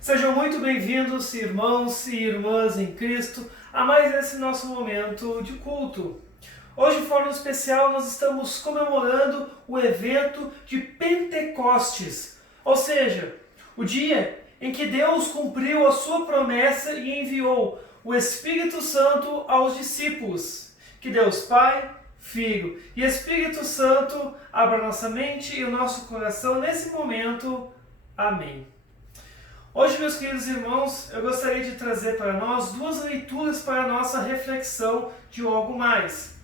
Sejam muito bem-vindos, irmãos e irmãs em Cristo, a mais esse nosso momento de culto. Hoje, de forma especial, nós estamos comemorando o evento de Pentecostes, ou seja, o dia em que Deus cumpriu a sua promessa e enviou o Espírito Santo aos discípulos. Que Deus Pai, Filho e Espírito Santo abra nossa mente e o nosso coração nesse momento. Amém. Hoje, meus queridos irmãos, eu gostaria de trazer para nós duas leituras para a nossa reflexão de algo mais.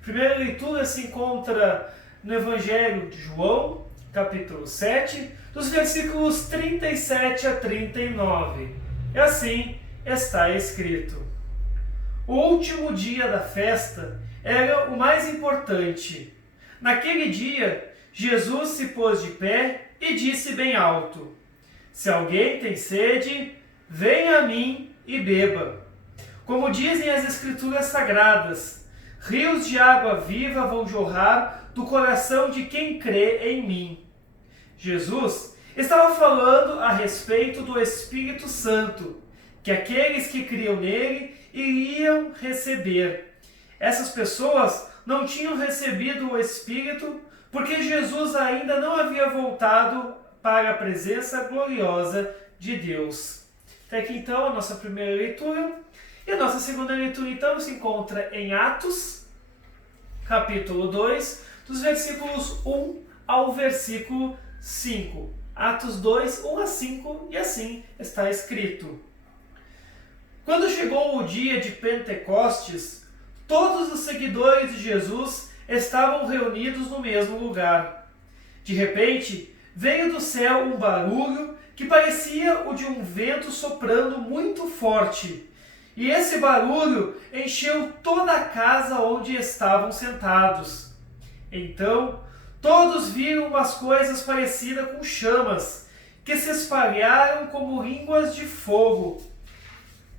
A primeira leitura se encontra no Evangelho de João, capítulo 7, dos versículos 37 a 39. E assim está escrito: O último dia da festa era o mais importante. Naquele dia, Jesus se pôs de pé e disse bem alto: Se alguém tem sede, venha a mim e beba. Como dizem as Escrituras Sagradas, rios de água viva vão jorrar do coração de quem crê em mim. Jesus estava falando a respeito do Espírito Santo, que aqueles que criam nele iriam receber. Essas pessoas não tinham recebido o Espírito porque Jesus ainda não havia voltado para a presença gloriosa de Deus. Até aqui então a nossa primeira leitura. E a nossa segunda leitura então se encontra em Atos, capítulo 2, dos versículos 1 ao versículo 5. Atos 2, 1 a 5, e assim está escrito: Quando chegou o dia de Pentecostes, todos os seguidores de Jesus estavam reunidos no mesmo lugar. De repente, veio do céu um barulho que parecia o de um vento soprando muito forte. E esse barulho encheu toda a casa onde estavam sentados. Então, todos viram umas coisas parecidas com chamas, que se espalharam como línguas de fogo.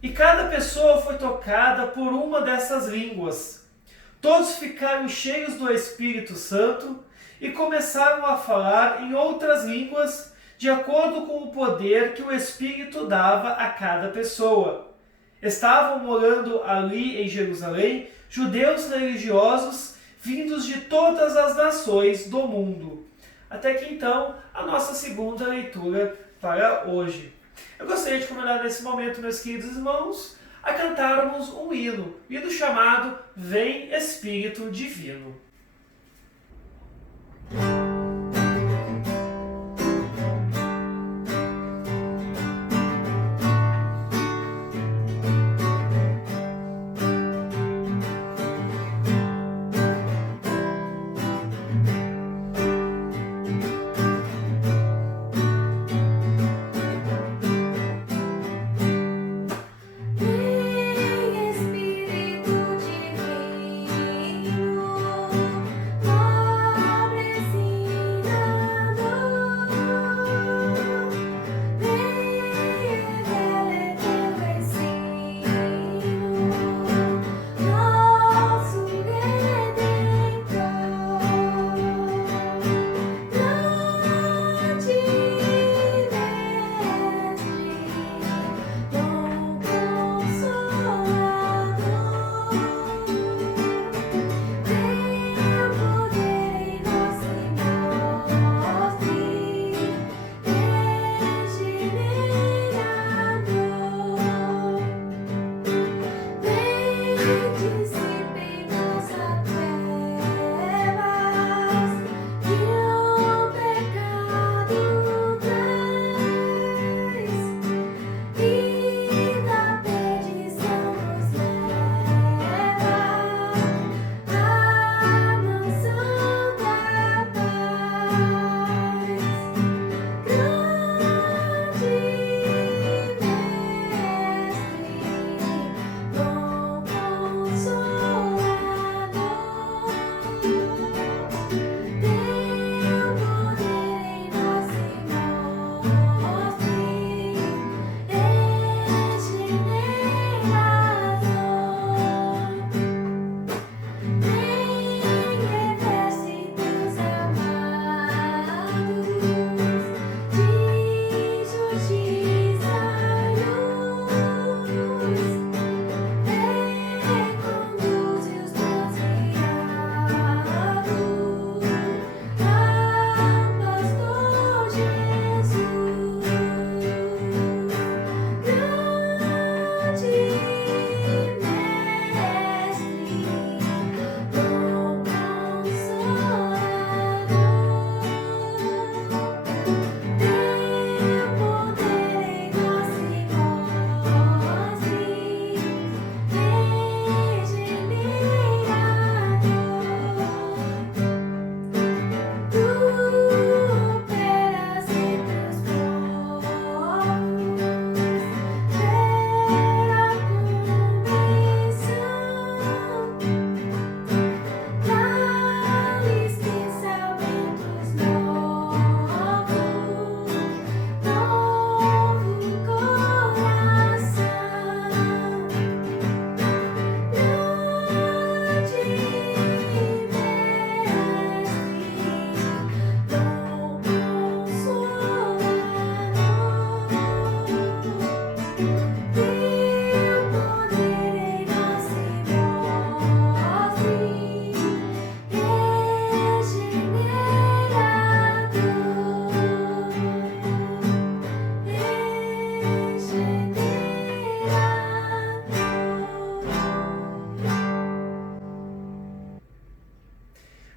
E cada pessoa foi tocada por uma dessas línguas. Todos ficaram cheios do Espírito Santo e começaram a falar em outras línguas, de acordo com o poder que o Espírito dava a cada pessoa. Estavam morando ali em Jerusalém judeus religiosos vindos de todas as nações do mundo. Até aqui então a nossa segunda leitura para hoje. Eu gostaria de convidar nesse momento, meus queridos irmãos, a cantarmos um hino chamado Vem Espírito Divino.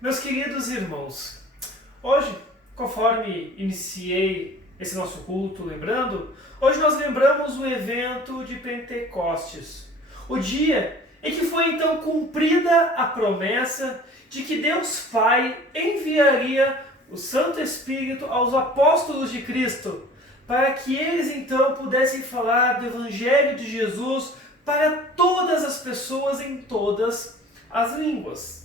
Meus queridos irmãos, hoje, conforme iniciei esse nosso culto, hoje nós lembramos o evento de Pentecostes, o dia em que foi então cumprida a promessa de que Deus Pai enviaria o Santo Espírito aos apóstolos de Cristo, para que eles então pudessem falar do Evangelho de Jesus para todas as pessoas em todas as línguas.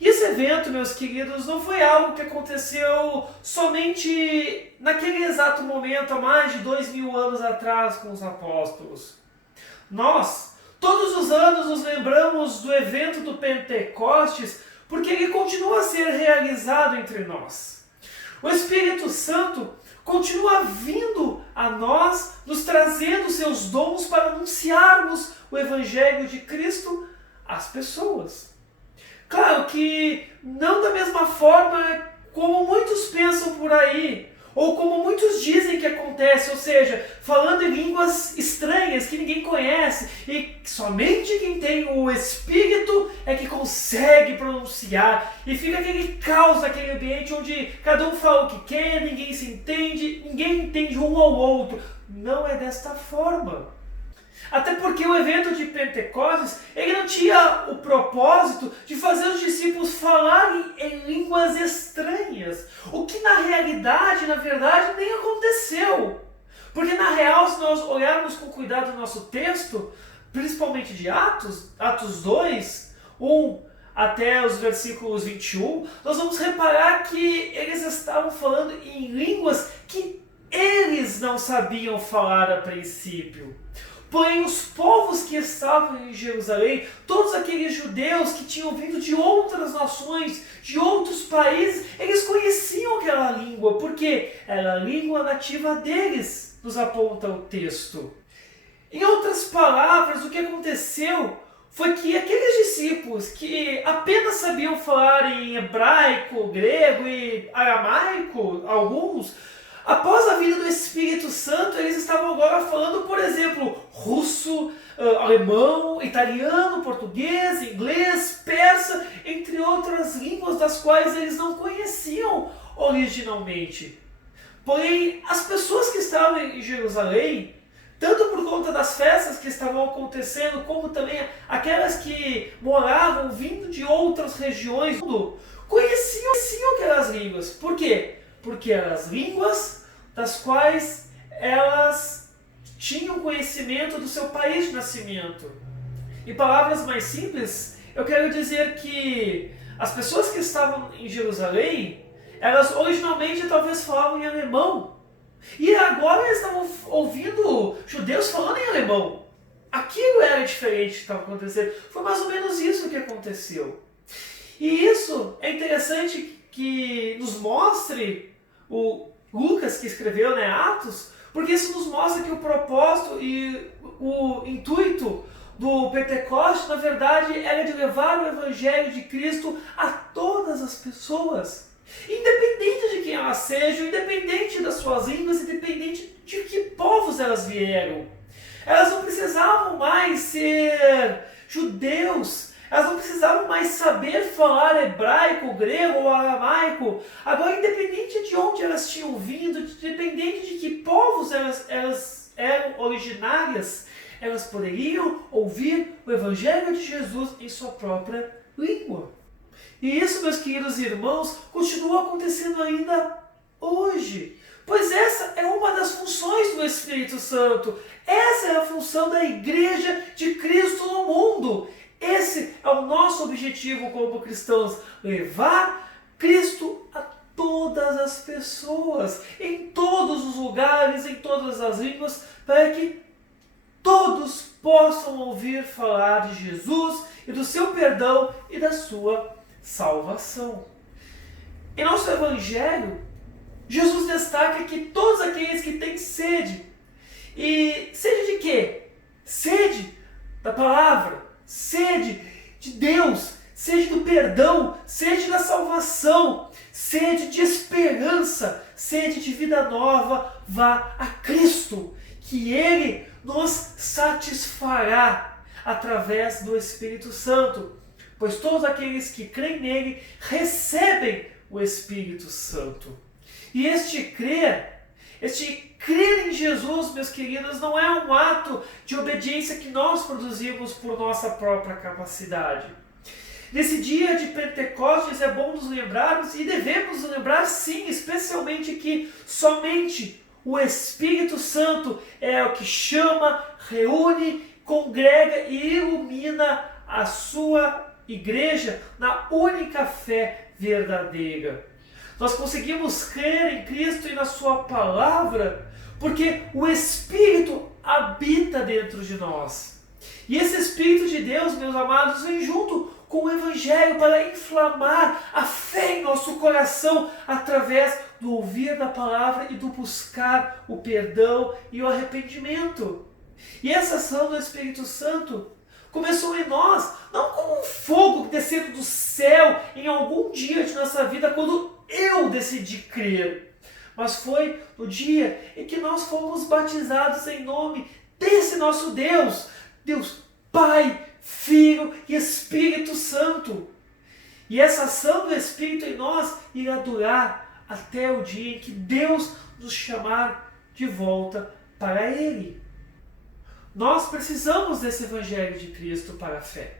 E esse evento, meus queridos, não foi algo que aconteceu somente naquele exato momento, há mais de 2000 anos atrás, com os apóstolos. Nós, todos os anos, nos lembramos do evento do Pentecostes, porque ele continua a ser realizado entre nós. O Espírito Santo continua vindo a nós, nos trazendo seus dons para anunciarmos o Evangelho de Cristo às pessoas. Claro que não da mesma forma como muitos pensam por aí, ou como muitos dizem que acontece, ou seja, falando em línguas estranhas que ninguém conhece, e somente quem tem o Espírito é que consegue pronunciar, e fica aquele caos naquele ambiente onde cada um fala o que quer, ninguém se entende, ninguém entende um ao outro. Não é desta forma. Até porque o evento de Pentecostes, ele não tinha o propósito de fazer os discípulos falarem em línguas estranhas. O que na realidade, na verdade, nem aconteceu. Porque na real, se nós olharmos com cuidado o nosso texto, principalmente de Atos 2, 1 até os versículos 21, nós vamos reparar que eles estavam falando em línguas que eles não sabiam falar a princípio. Porém, os povos que estavam em Jerusalém, todos aqueles judeus que tinham vindo de outras nações, de outros países, eles conheciam aquela língua, porque era a língua nativa deles, nos aponta o texto. Em outras palavras, o que aconteceu foi que aqueles discípulos que apenas sabiam falar em hebraico, grego e aramaico, alguns, após a vinda do Espírito Santo, eles estavam agora falando, por exemplo, russo, alemão, italiano, português, inglês, persa, entre outras línguas das quais eles não conheciam originalmente. Porém, as pessoas que estavam em Jerusalém, tanto por conta das festas que estavam acontecendo, como também aquelas que moravam vindo de outras regiões do mundo, conheciam aquelas línguas. Por quê? Porque eram as línguas das quais elas tinham conhecimento do seu país de nascimento. Em palavras mais simples, eu quero dizer que as pessoas que estavam em Jerusalém, elas originalmente talvez falavam em alemão. E agora eles estavam ouvindo judeus falando em alemão. Aquilo era diferente que estava acontecendo. Foi mais ou menos isso que aconteceu. E isso é interessante que nos mostre o Lucas, que escreveu, Atos, porque isso nos mostra que o propósito e o intuito do Pentecostes, na verdade, era de levar o Evangelho de Cristo a todas as pessoas, independente de quem elas sejam, independente das suas línguas, independente de que povos elas vieram. Elas não precisavam mais ser judeus, elas não precisavam mais saber falar hebraico, grego ou aramaico. Agora, independente de onde elas tinham vindo, independente de que povos elas eram originárias, elas poderiam ouvir o Evangelho de Jesus em sua própria língua. E isso, meus queridos irmãos, continua acontecendo ainda hoje. Pois essa é uma das funções do Espírito Santo. Essa é a função da Igreja de Cristo no mundo. Esse é o nosso objetivo como cristãos, levar Cristo a todas as pessoas, em todos os lugares, em todas as línguas, para que todos possam ouvir falar de Jesus e do seu perdão e da sua salvação. Em nosso Evangelho, Jesus destaca que todos aqueles que têm sede, e sede de quê? Sede da palavra, sede de Deus, sede do perdão, sede da salvação, sede de esperança, sede de vida nova, vá a Cristo, que Ele nos satisfará através do Espírito Santo. pois todos aqueles que creem nele recebem o Espírito Santo. E este crer em Jesus, meus queridos, não é um ato de obediência que nós produzimos por nossa própria capacidade. Nesse dia de Pentecostes é bom nos lembrarmos, e devemos nos lembrar sim, especialmente que somente o Espírito Santo é o que chama, reúne, congrega e ilumina a sua igreja na única fé verdadeira. Nós conseguimos crer em Cristo e na sua palavra porque o Espírito habita dentro de nós. E esse Espírito de Deus, meus amados, vem junto com o Evangelho para inflamar a fé em nosso coração através do ouvir da palavra e do buscar o perdão e o arrependimento. E essa ação do Espírito Santo começou em nós, não como um fogo descendo do céu em algum dia de nossa vida, quando eu decidi crer, mas foi no dia em que nós fomos batizados em nome desse nosso Deus, Deus Pai, Filho e Espírito Santo. E essa ação do Espírito em nós irá durar até o dia em que Deus nos chamar de volta para Ele. Nós precisamos desse Evangelho de Cristo para a fé.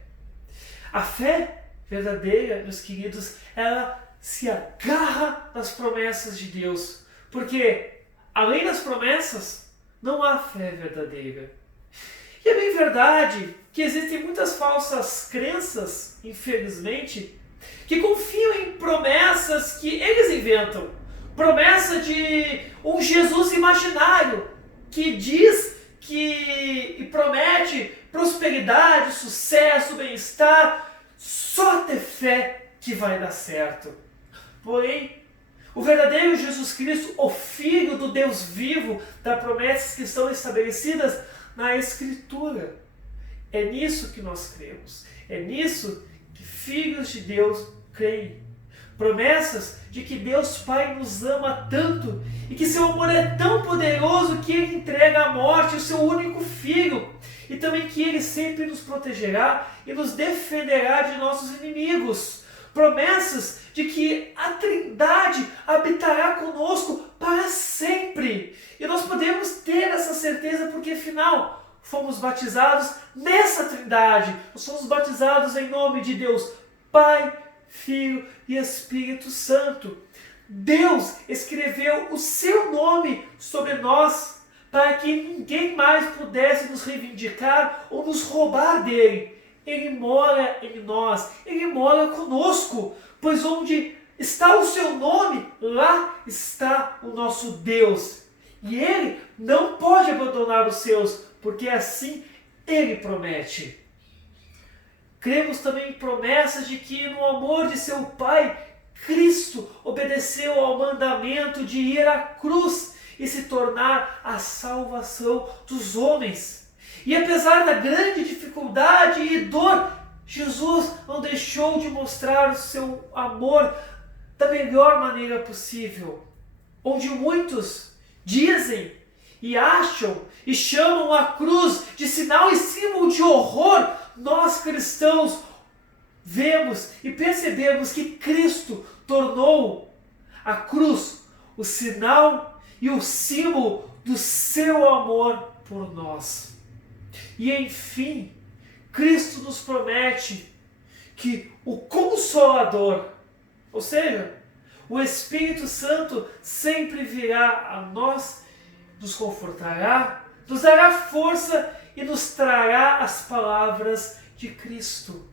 A fé verdadeira, meus queridos, ela se agarra nas promessas de Deus, porque além das promessas, não há fé verdadeira. E é bem verdade que existem muitas falsas crenças, infelizmente, que confiam em promessas que eles inventam. Promessa de um Jesus imaginário, que diz e promete prosperidade, sucesso, bem-estar, só ter fé que vai dar certo. Porém, o verdadeiro Jesus Cristo, o Filho do Deus vivo, dá promessas que estão estabelecidas na Escritura. É nisso que nós cremos. É nisso que filhos de Deus creem. Promessas de que Deus Pai nos ama tanto e que seu amor é tão poderoso que Ele entrega à morte o seu único Filho, e também que Ele sempre nos protegerá e nos defenderá de nossos inimigos. Promessas de que a Trindade habitará conosco para sempre. E nós podemos ter essa certeza porque, afinal, fomos batizados nessa Trindade. Nós fomos batizados em nome de Deus Pai, Filho e Espírito Santo. Deus escreveu o seu nome sobre nós para que ninguém mais pudesse nos reivindicar ou nos roubar dele. Ele mora em nós, Ele mora conosco, pois onde está o seu nome, lá está o nosso Deus. E Ele não pode abandonar os seus, porque assim Ele promete. Cremos também em promessas de que no amor de seu Pai, Cristo obedeceu ao mandamento de ir à cruz e se tornar a salvação dos homens. E apesar da grande dificuldade e dor, Jesus não deixou de mostrar o seu amor da melhor maneira possível. Onde muitos dizem e acham e chamam a cruz de sinal e símbolo de horror, nós cristãos vemos e percebemos que Cristo tornou a cruz o sinal e o símbolo do seu amor por nós. E enfim, Cristo nos promete que o Consolador, ou seja, o Espírito Santo, sempre virá a nós, nos confortará, nos dará força e nos trará as palavras de Cristo.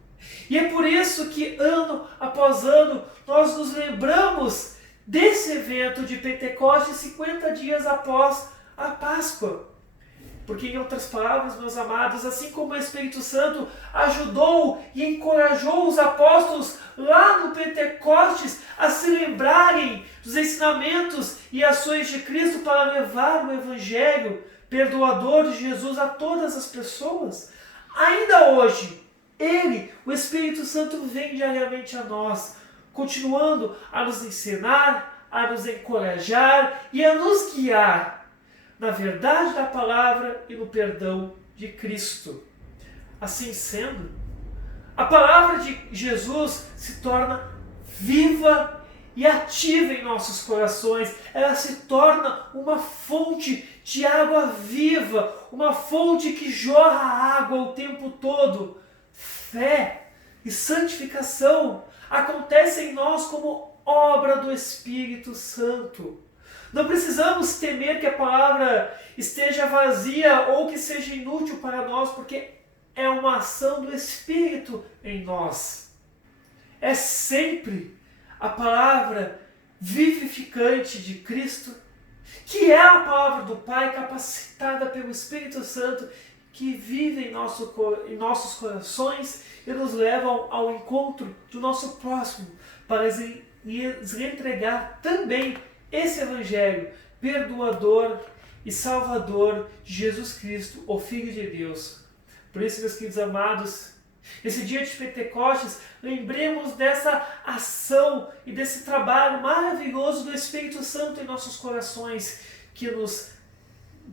E é por isso que ano após ano nós nos lembramos desse evento de Pentecostes 50 dias após a Páscoa. Porque, em outras palavras, meus amados, assim como o Espírito Santo ajudou e encorajou os apóstolos lá no Pentecostes a se lembrarem dos ensinamentos e ações de Cristo para levar o Evangelho perdoador de Jesus a todas as pessoas, ainda hoje, Ele, o Espírito Santo, vem diariamente a nós, continuando a nos ensinar, a nos encorajar e a nos guiar na verdade da palavra e no perdão de Cristo. Assim sendo, A palavra de Jesus se torna viva e ativa em nossos corações. Ela se torna uma fonte de água viva, uma fonte que jorra água o tempo todo. Fé e santificação acontecem em nós como obra do Espírito Santo. Não precisamos temer que a palavra esteja vazia ou que seja inútil para nós, porque é uma ação do Espírito em nós. É sempre a palavra vivificante de Cristo, que é a palavra do Pai capacitada pelo Espírito Santo, que vive em nossos corações e nos levam ao encontro do nosso próximo, para lhes entregar também esse Evangelho perdoador e salvador de Jesus Cristo, o Filho de Deus. Por isso, meus queridos amados, nesse dia de Pentecostes, lembremos dessa ação e desse trabalho maravilhoso do Espírito Santo em nossos corações, que nos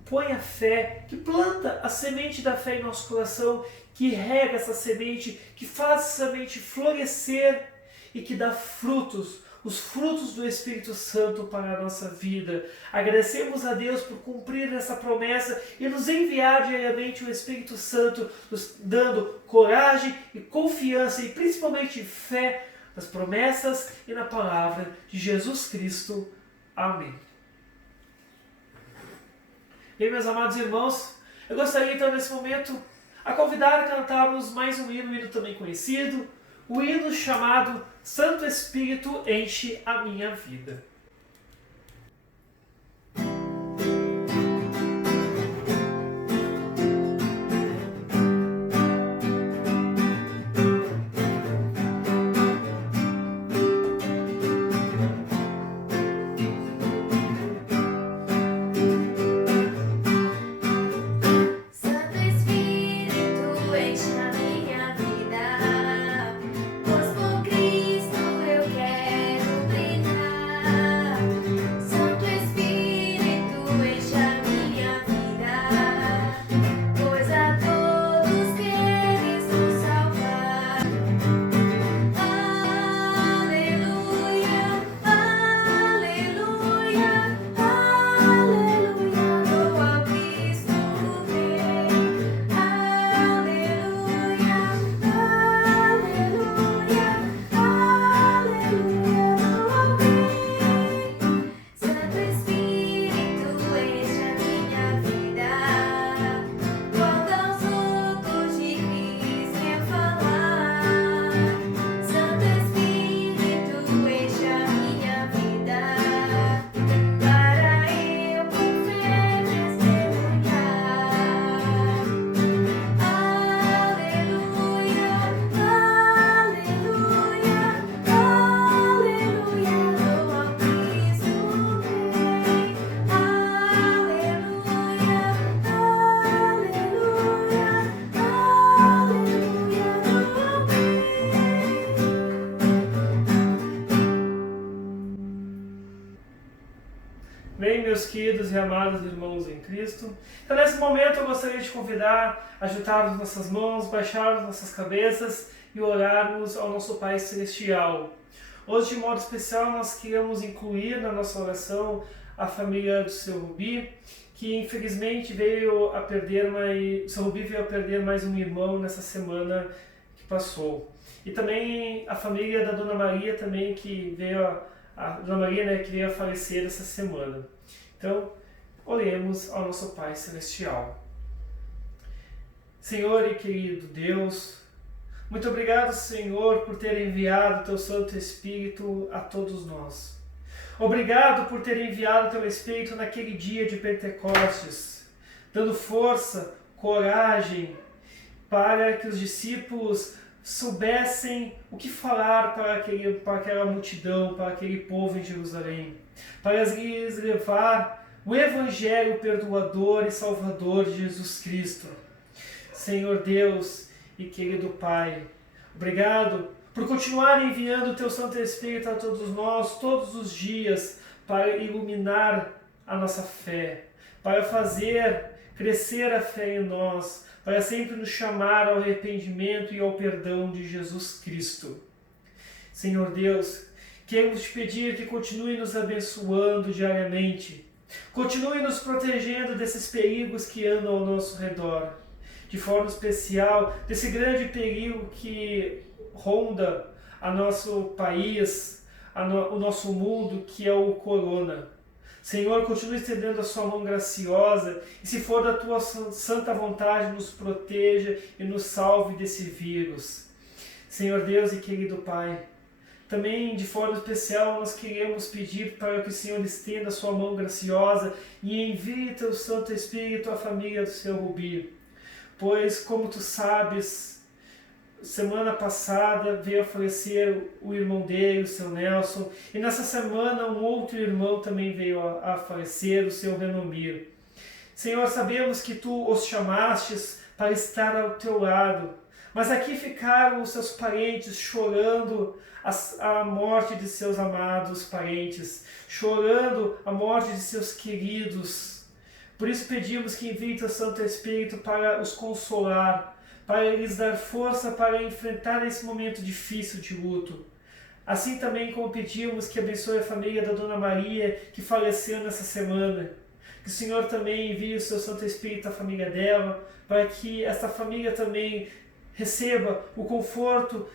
põe a fé, que planta a semente da fé em nosso coração, que rega essa semente, que faz essa semente florescer e que dá frutos, os frutos do Espírito Santo para a nossa vida. Agradecemos a Deus por cumprir essa promessa e nos enviar diariamente o Espírito Santo, nos dando coragem e confiança e principalmente fé nas promessas e na palavra de Jesus Cristo. Amém. Bem, meus amados irmãos, eu gostaria então nesse momento a convidar a cantarmos mais um hino também conhecido, o hino chamado Santo Espírito enche a minha vida. Bem, meus queridos e amados irmãos em Cristo, então nesse momento eu gostaria de convidar a juntarmos nossas mãos, baixarmos nossas cabeças e orarmos ao nosso Pai Celestial. Hoje, de modo especial, nós queremos incluir na nossa oração a família do Seu Rubi, que infelizmente veio a perder mais um irmão nessa semana que passou. E também a família da Dona Maria também, que veio a Dona Maria, né, que veio a falecer essa semana. Então, oremos ao nosso Pai Celestial. Senhor e querido Deus, muito obrigado, Senhor, por ter enviado o Teu Santo Espírito a todos nós. Obrigado por ter enviado o Teu Espírito naquele dia de Pentecostes, dando força, coragem, para que os discípulos soubessem o que falar para aquela multidão, para aquele povo em Jerusalém, para lhes levar o Evangelho perdoador e salvador de Jesus Cristo. Senhor Deus e querido Pai, obrigado por continuar enviando o Teu Santo Espírito a todos nós, todos os dias, para iluminar a nossa fé, para fazer crescer a fé em nós, para sempre nos chamar ao arrependimento e ao perdão de Jesus Cristo. Senhor Deus, queremos te pedir que continue nos abençoando diariamente, continue nos protegendo desses perigos que andam ao nosso redor, de forma especial desse grande perigo que ronda a nosso país, o nosso mundo, que é o corona. Senhor, continue estendendo a sua mão graciosa e, se for da tua santa vontade, nos proteja e nos salve desse vírus. Senhor Deus e querido Pai, também de forma especial nós queremos pedir para que o Senhor estenda a sua mão graciosa e envie teu Santo Espírito à família do seu Rubi. Pois, como tu sabes, semana passada veio a falecer o irmão dele, o seu Nelson, e nessa semana um outro irmão também veio a falecer, o seu Renomir. Senhor, sabemos que tu os chamastes para estar ao teu lado, mas aqui ficaram os seus parentes chorando a morte de seus amados parentes, chorando a morte de seus queridos. Por isso pedimos que envie teu Santo Espírito para os consolar, para lhes dar força para enfrentar esse momento difícil de luto. Assim também como pedimos que abençoe a família da Dona Maria, que faleceu nessa semana. Que o Senhor também envie o seu Santo Espírito à família dela, para que esta família também receba o conforto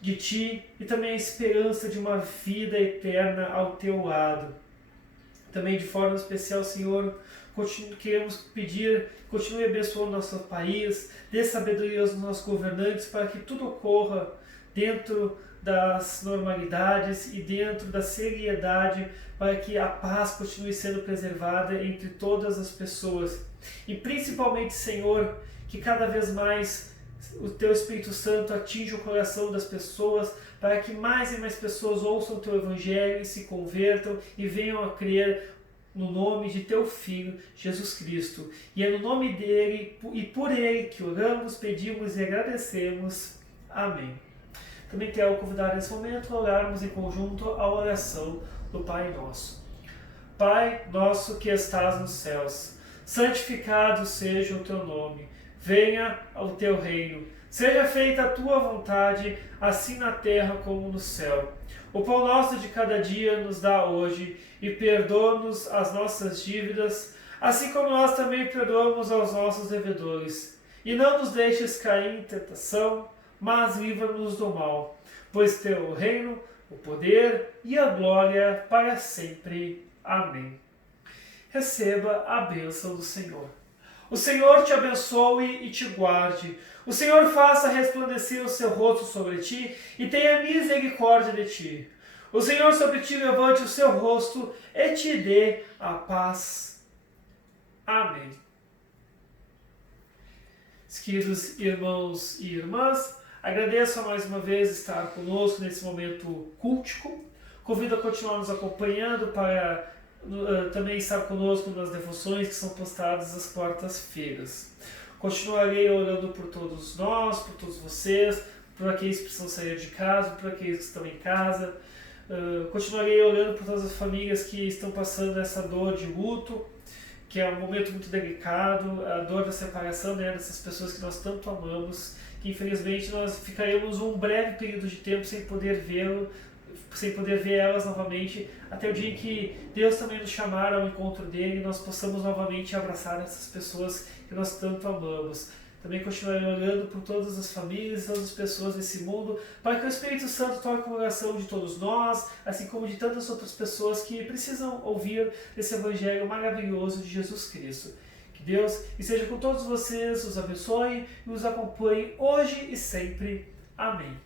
de Ti e também a esperança de uma vida eterna ao Teu lado. Também de forma especial, Senhor, queremos pedir, continue abençoando o nosso país, dê sabedoria aos nossos governantes para que tudo ocorra dentro das normalidades e dentro da seriedade, para que a paz continue sendo preservada entre todas as pessoas. E principalmente, Senhor, que cada vez mais o Teu Espírito Santo atinja o coração das pessoas, para que mais e mais pessoas ouçam o Teu Evangelho e se convertam e venham a crer no nome de Teu Filho, Jesus Cristo. E é no nome dEle e por Ele que oramos, pedimos e agradecemos. Amém. Também quero convidar nesse momento a orarmos em conjunto a oração do Pai Nosso. Pai nosso que estás nos céus, santificado seja o Teu nome. Venha ao Teu reino. Seja feita a Tua vontade, assim na terra como no céu. O pão nosso de cada dia nos dá hoje, e perdoa-nos as nossas dívidas, assim como nós também perdoamos aos nossos devedores. E não nos deixes cair em tentação, mas livra-nos do mal. Pois Teu é o reino, o poder e a glória para sempre. Amém. Receba a bênção do Senhor. O Senhor te abençoe e te guarde. O Senhor faça resplandecer o seu rosto sobre ti e tenha misericórdia de ti. O Senhor sobre ti levante o seu rosto e te dê a paz. Amém. Queridos irmãos e irmãs, agradeço mais uma vez estar conosco nesse momento cultico. Convido a continuar nos acompanhando para também estar conosco nas devoções que são postadas às quartas-feiras. Continuarei orando por todos nós, por todos vocês, por aqueles que precisam sair de casa, por aqueles que estão em casa. Continuarei orando por todas as famílias que estão passando essa dor de luto, que é um momento muito delicado, a dor da separação, né, dessas pessoas que nós tanto amamos, que infelizmente nós ficaremos um breve período de tempo sem poder ver elas novamente, até o dia em que Deus também nos chamar ao encontro dele e nós possamos novamente abraçar essas pessoas que nós tanto amamos. Também continuarei orando por todas as famílias e todas as pessoas desse mundo, para que o Espírito Santo toque o coração de todos nós, assim como de tantas outras pessoas que precisam ouvir esse Evangelho maravilhoso de Jesus Cristo. Que Deus esteja com todos vocês, os abençoe e os acompanhe hoje e sempre. Amém.